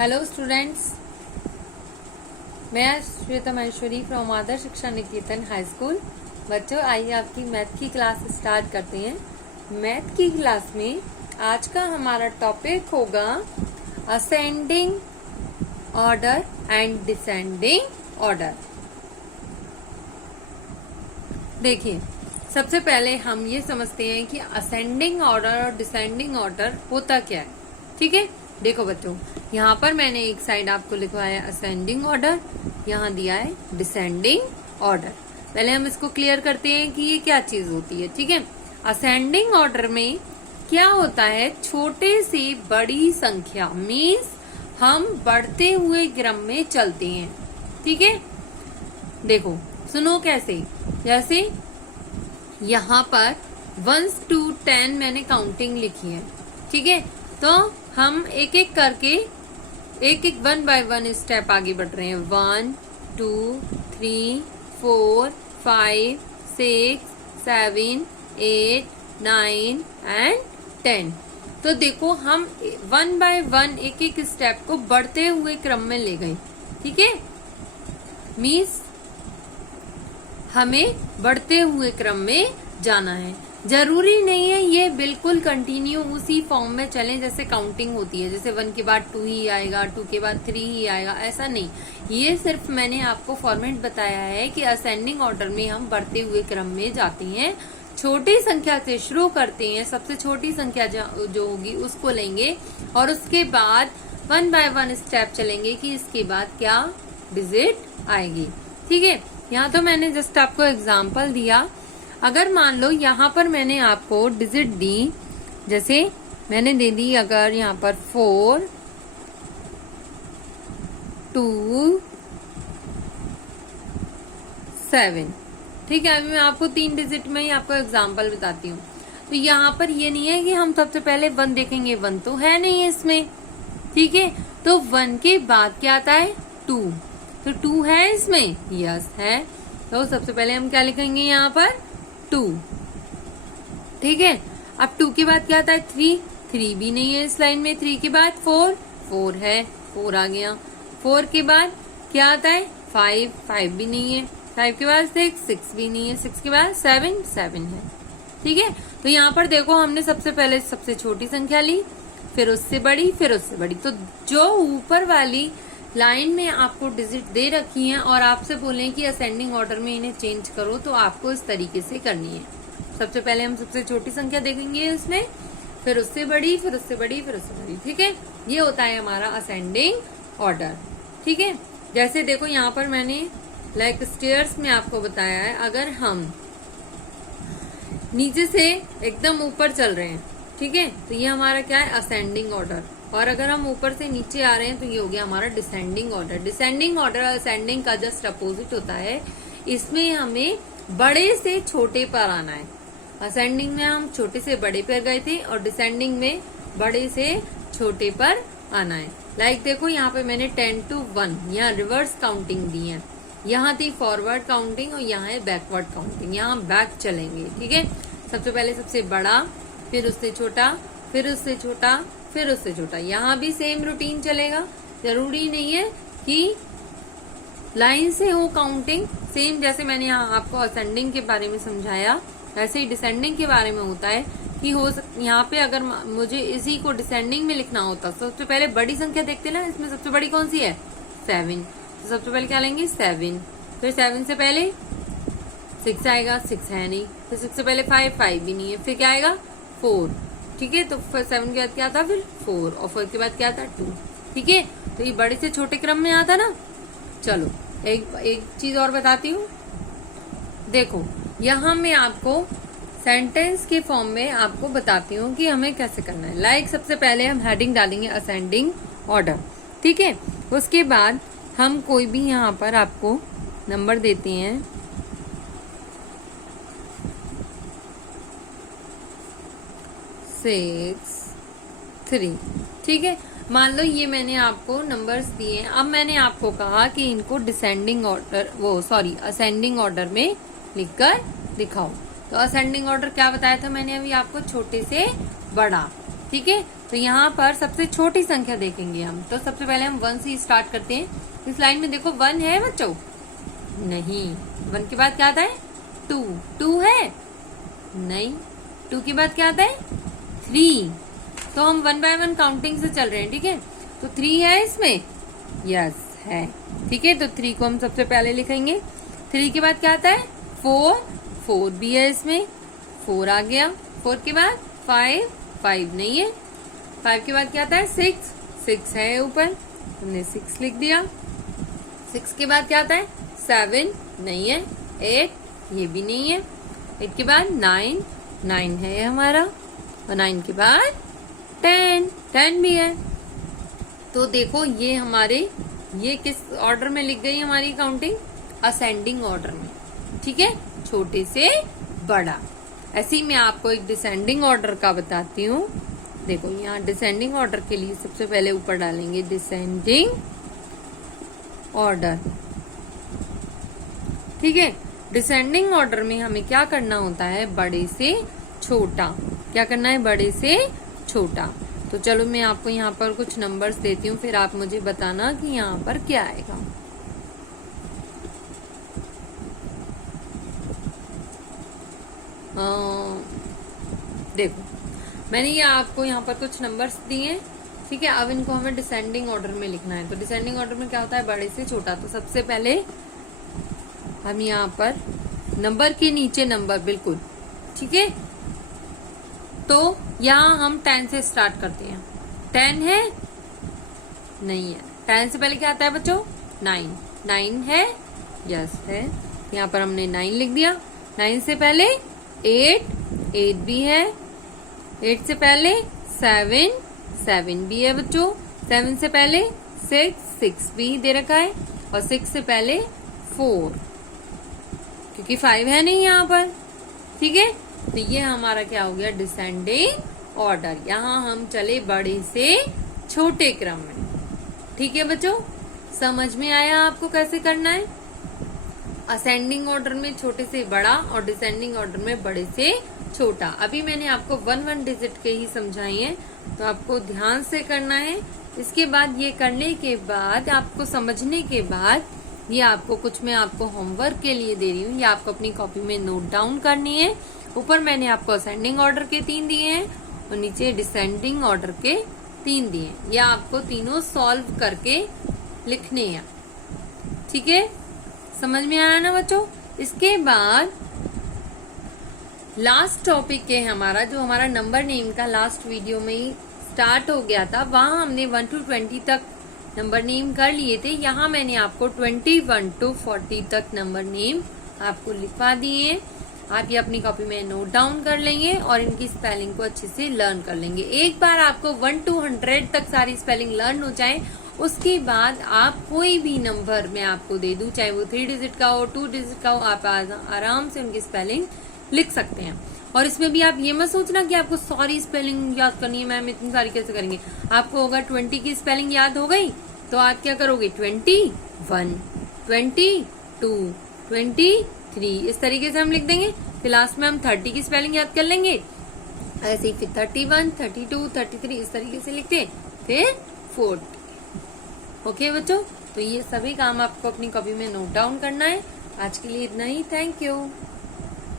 Hello students, मैं Shweta Maheshwari from आदर्श शिक्षा निकेतन high school. बच्चों, आइए आपकी मैथ की क्लास स्टार्ट करते हैं। मैथ की क्लास में आज का हमारा टॉपिक होगा ascending order and descending order. देखिए, सबसे पहले हम ये समझते हैं कि असेंडिंग ऑर्डर और डिसेंडिंग ऑर्डर होता क्या है। ठीक है, देखो बच्चों, यहाँ पर मैंने एक साइड आपको लिखवाया असेंडिंग ऑर्डर, यहाँ दिया है डिसेंडिंग ऑर्डर। पहले हम इसको क्लियर करते हैं कि ये क्या चीज होती है। ठीक है, असेंडिंग ऑर्डर में क्या होता है, छोटे से बड़ी संख्या मीन्स हम बढ़ते हुए क्रम में चलते हैं। ठीक है, देखो सुनो कैसे, जैसे यहाँ पर 1 to 10 मैंने काउंटिंग लिखी है। ठीक है, तो हम एक एक करके एक 1 by 1 स्टेप आगे बढ़ रहे हैं। 1 2 3 4 5 6 7 8 9 एंड 10। तो देखो हम 1 by 1 एक एक स्टेप को बढ़ते हुए क्रम में ले गए। ठीक है, मीन्स हमें बढ़ते हुए क्रम में जाना है। जरूरी नहीं है ये बिल्कुल कंटिन्यू उसी फॉर्म में चले जैसे काउंटिंग होती है, जैसे 1 के बाद 2 ही आएगा, 2 के बाद 3 ही आएगा, ऐसा नहीं। ये सिर्फ मैंने आपको फॉर्मेट बताया है कि असेंडिंग ऑर्डर में हम बढ़ते हुए क्रम में जाते हैं। छोटी संख्या से शुरू करते हैं, सबसे छोटी संख्या जो होगी उसको लेंगे और उसके बाद 1 by 1 स्टेप चलेंगे कि इसके बाद क्या डिजिट आएगी। ठीक है, यहाँ तो मैंने जस्ट आपको एग्जाम्पल दिया। अगर मान लो यहाँ पर मैंने आपको डिजिट दी, जैसे मैंने दे दी अगर यहाँ पर 4 2 7। ठीक है, अभी मैं आपको 3 डिजिट में ही आपको एग्जाम्पल बताती हूँ। तो यहाँ पर ये नहीं है कि हम सबसे पहले 1 देखेंगे, 1 तो है नहीं है इसमें। ठीक है, तो 1 के बाद क्या आता है 2, तो 2 है इसमें, यस है। तो सबसे पहले हम क्या लिखेंगे यहाँ पर 2। ठीक है, अब 2 के बाद क्या आता है 3 भी नहीं है इस लाइन में। 3 के बाद 4 है, 4 आ गया। 4 के बाद क्या आता है 5 भी नहीं है। 5 के बाद 6 भी नहीं है। 6 के बाद 7 है। ठीक है, तो यहाँ पर देखो हमने सबसे पहले सबसे छोटी संख्या ली, फिर उससे बड़ी, फिर उससे बड़ी। तो जो ऊपर वाली लाइन में आपको डिजिट दे रखी हैं और आपसे बोलें कि असेंडिंग ऑर्डर में इन्हें चेंज करो, तो आपको इस तरीके से करनी है। सबसे पहले हम सबसे छोटी संख्या देखेंगे इसमें, फिर उससे बड़ी, फिर उससे बड़ी, फिर उससे बड़ी। ठीक है, ये होता है हमारा असेंडिंग ऑर्डर। ठीक है, जैसे देखो यहाँ पर मैंने लाइक स्टेयर्स में आपको बताया है, अगर हम नीचे से एकदम ऊपर चल रहे हैं, ठीक है, तो ये हमारा क्या है असेंडिंग ऑर्डर। और अगर हम ऊपर से नीचे आ रहे हैं तो ये हो गया हमारा descending order. Descending order ascending का जस्ट अपोजिट होता है। इसमें हमें बड़े से छोटे पर आना है। असेंडिंग में हम छोटे से बड़े पर गए थे और डिसेंडिंग में बड़े से छोटे पर आना है। लाइक देखो यहाँ पे मैंने 10 to 1 यहाँ रिवर्स काउंटिंग दी है। यहाँ थी फॉरवर्ड काउंटिंग और यहाँ है बैकवर्ड काउंटिंग, यहाँ बैक चलेंगे। ठीक है, सबसे पहले सबसे बड़ा, फिर उससे छोटा, फिर उससे छोटा, फिर उससे छोटा। यहाँ भी सेम रूटीन चलेगा। जरूरी नहीं है कि लाइन से हो काउंटिंग, सेम जैसे मैंने यहाँ आपको असेंडिंग के बारे में समझाया वैसे ही डिसेंडिंग के बारे में होता है कि यहाँ पे अगर मुझे इसी को डिसेंडिंग में लिखना होता तो सबसे पहले बड़ी संख्या देखते ना, इसमें सबसे बड़ी कौन सी है 7। तो सबसे पहले क्या लेंगे 7, फिर 7 से पहले 6 आएगा, 6 है नहीं। फिर 6 से पहले 5 भी नहीं है। फिर क्या आएगा 4। ठीक है, तो 7 के बाद क्या था फिर 4 और 4 के बाद क्या था 2। ठीक है, तो ये बड़े से छोटे क्रम में आता ना। चलो एक चीज और बताती हूँ। देखो यहाँ मैं आपको सेंटेंस के फॉर्म में आपको बताती हूँ कि हमें कैसे करना है। लाइक सबसे पहले हम हेडिंग डालेंगे असेंडिंग ऑर्डर। ठीक है, उसके बाद हम कोई भी यहाँ पर आपको नंबर देते हैं। 6 3। ठीक है, मान लो ये मैंने आपको नंबर्स दिए। अब मैंने आपको कहा कि इनको डिसेंडिंग ऑर्डर असेंडिंग ऑर्डर में लिखकर दिखाओ। तो असेंडिंग ऑर्डर क्या बताया था मैंने अभी आपको, छोटे से बड़ा। ठीक है। तो यहाँ पर सबसे छोटी संख्या देखेंगे हम, तो सबसे पहले हम 1 से स्टार्ट करते हैं। इस लाइन में देखो 1 है बच्चों, नहीं। 1 के बाद क्या आता है 2, 2 है नहीं। 2 के बाद क्या आता है 3। तो हम 1 बाय 1 काउंटिंग से चल रहे हैं, ठीक है। तो 3 है इसमें, यस है, ठीक है। तो 3 को हम सबसे पहले लिखेंगे। 3 के बाद क्या आता है 4, 4 भी है इसमें, 4 आ गया। 4 के बाद 5, 5 नहीं है। 5 के बाद क्या आता है 6, 6 है ऊपर, हमने 6 लिख दिया। 6 के बाद क्या आता है 7 नहीं है। 8 ये भी नहीं है। 8 के बाद 9, 9 है हमारा। और 9 के बाद 10, 10 भी है। तो देखो ये हमारे, ये किस ऑर्डर में लिख गई हमारी काउंटिंग, असेंडिंग ऑर्डर में, ठीक है, छोटे से बड़ा। ऐसे ही मैं आपको एक डिसेंडिंग ऑर्डर का बताती हूँ। देखो यहाँ डिसेंडिंग ऑर्डर के लिए सबसे पहले ऊपर डालेंगे डिसेंडिंग ऑर्डर, ठीक है। डिसेंडिंग ऑर्डर में हमें क्या करना होता है, बड़े से छोटा। क्या करना है, बड़े से छोटा। तो चलो मैं आपको यहाँ पर कुछ नंबर्स देती हूँ, फिर आप मुझे बताना कि यहाँ पर क्या आएगा। देखो मैंने ये आपको यहाँ पर कुछ नंबर्स दिए हैं, ठीक है। अब इनको हमें डिसेंडिंग ऑर्डर में लिखना है। तो डिसेंडिंग ऑर्डर में क्या होता है, बड़े से छोटा। तो सबसे पहले हम यहाँ पर नंबर के नीचे नंबर, बिल्कुल ठीक है। तो यहाँ हम 10 से स्टार्ट करते हैं। 10 है नहीं है। 10 से पहले क्या आता है बच्चों 9, 9 है, यस है। यहाँ पर हमने 9 लिख दिया। 9 से पहले 8, 8 भी है। 8 से पहले 7, 7 भी है बच्चों। 7 से पहले 6, 6 भी दे रखा है। और 6 से पहले 4, क्योंकि 5 है नहीं यहाँ पर, ठीक है। तो ये हमारा क्या हो गया, डिसेंडिंग ऑर्डर। यहाँ हम चले बड़े से छोटे क्रम में, ठीक है बच्चों। समझ में आया आपको कैसे करना है। असेंडिंग ऑर्डर में छोटे से बड़ा और डिसेंडिंग ऑर्डर में बड़े से छोटा। अभी मैंने आपको 1 डिजिट के ही समझाई है, तो आपको ध्यान से करना है। इसके बाद ये करने के बाद, आपको समझने के बाद, ये आपको कुछ मैं आपको होमवर्क के लिए दे रही हूँ, ये आपको अपनी कॉपी में नोट डाउन करनी है। ऊपर मैंने आपको असेंडिंग ऑर्डर के 3 दिए हैं और नीचे डिसेंडिंग ऑर्डर के 3 दिए हैं। ये आपको तीनों सॉल्व करके लिखने हैं, ठीक है। समझ में आया ना बच्चों। इसके बाद लास्ट टॉपिक है हमारा, जो हमारा नंबर नेम का लास्ट वीडियो में ही स्टार्ट हो गया था। वहां हमने 1 to 20 तक नंबर नेम कर लिए थे। यहाँ मैंने आपको 21 to 40 तक नंबर नेम आपको लिखवा दिए हैं। आप ये अपनी कॉपी में नोट डाउन कर लेंगे और इनकी स्पेलिंग को अच्छे से लर्न कर लेंगे। एक बार आपको 1 to 100 तक सारी स्पेलिंग लर्न हो जाए, उसके बाद आप कोई भी नंबर मैं आपको दे दूं, चाहे वो 3 डिजिट का हो, 2 डिजिट का हो, आप आराम से उनकी स्पेलिंग लिख सकते हैं। और इसमें भी आप ये मत सोचना कि आपको सारी स्पेलिंग याद करनी है, मैम इतनी सारी कैसे करेंगे। आपको अगर 20 की स्पेलिंग याद हो गई तो आप क्या करोगे, 21, 22, 23, इस तरीके से हम लिख देंगे। फिर लास्ट में हम 30 की स्पेलिंग याद कर लेंगे, ऐसे ही फिर 31, 32, 33 इस तरीके से लिखते, फिर 40। ओके बच्चों, तो ये सभी काम आपको अपनी कॉपी में नोट डाउन करना है। आज के लिए इतना ही, थैंक यू।